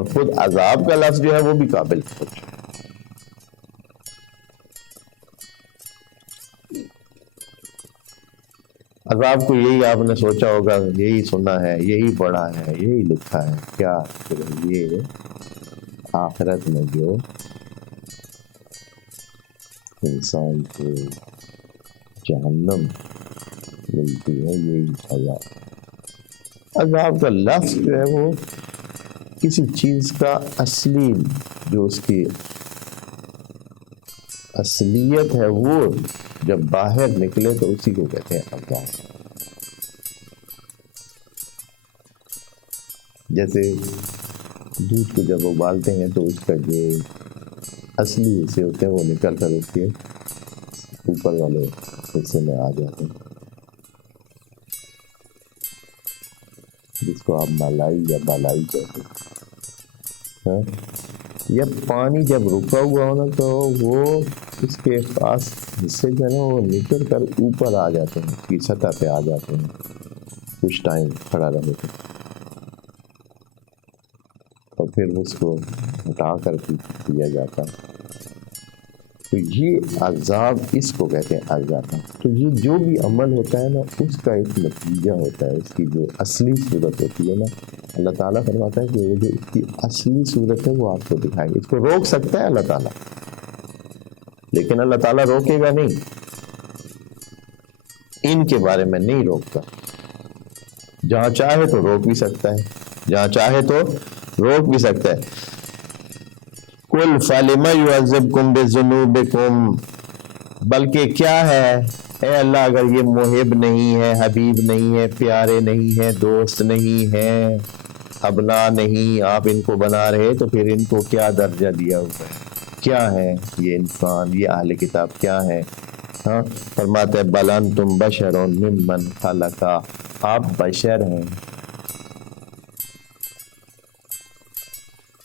اور خود عذاب کا لفظ جو ہے وہ بھی قابل سوچ. عذاب کو یہی آپ نے سوچا ہوگا، یہی سنا ہے، یہی پڑھا ہے، یہی لکھا ہے، کیا یہ آخرت میں جو انسان کو جہنم ملتی ہے یہی عذاب. عذاب کا لفظ جو ہے وہ کسی چیز کا اصلی جو اس کی اصلیت ہے وہ جب باہر نکلے تو اسی کو کہتے ہیں عذاب. جیسے دودھ کو جب ابالتے ہیں تو اس کا جو اصلی حصے ہوتے ہیں وہ نکل کر اس کے اوپر والے حصے میں آ جاتے ہیں، جس کو آپ ملائی یا بالائی کہتے ہیں. یا پانی جب رکا ہوا ہونا تو وہ اس کے خاص حصے جو ہے نا وہ نکل کر اوپر آ جاتے ہیں، اس کی سطح پہ آ جاتے ہیں، کچھ ٹائم کھڑا رہے تھے اور پھر اس کو ہٹا کر دیا جاتا ہے. تو یہ عذاب اس کو کہتے ہیں عذاب. تو یہ جو بھی عمل ہوتا ہے نا اس کا ایک نتیجہ ہوتا ہے، اس کی جو اصلی صورت ہوتی ہے نا اللہ تعالیٰ فرماتا ہے کہ وہ جو اس کی اصلی صورت ہے وہ آپ کو دکھائے گا. اس کو روک سکتا ہے اللہ تعالیٰ، لیکن اللہ تعالیٰ روکے گا نہیں. ان کے بارے میں نہیں روکتا، جہاں چاہے تو روک بھی سکتا ہے، جہاں چاہے تو روک بھی سکتا ہے. قُلْ فَلِمَ يُعَذِّبْكُمْ بِذُنُوبِكُمْ، بلکہ کیا ہے اے اللہ اگر یہ محب نہیں ہے، حبیب نہیں ہے، پیارے نہیں ہے، دوست نہیں ہے، ابنا نہیں آپ ان کو بنا رہے تو پھر ان کو کیا درجہ دیا ہوا ہے؟ کیا ہے یہ انسان، یہ اہل کتاب کیا ہے؟ فرماتے ہیں بل انتم بشر ممن خلق، آپ بشر ہیں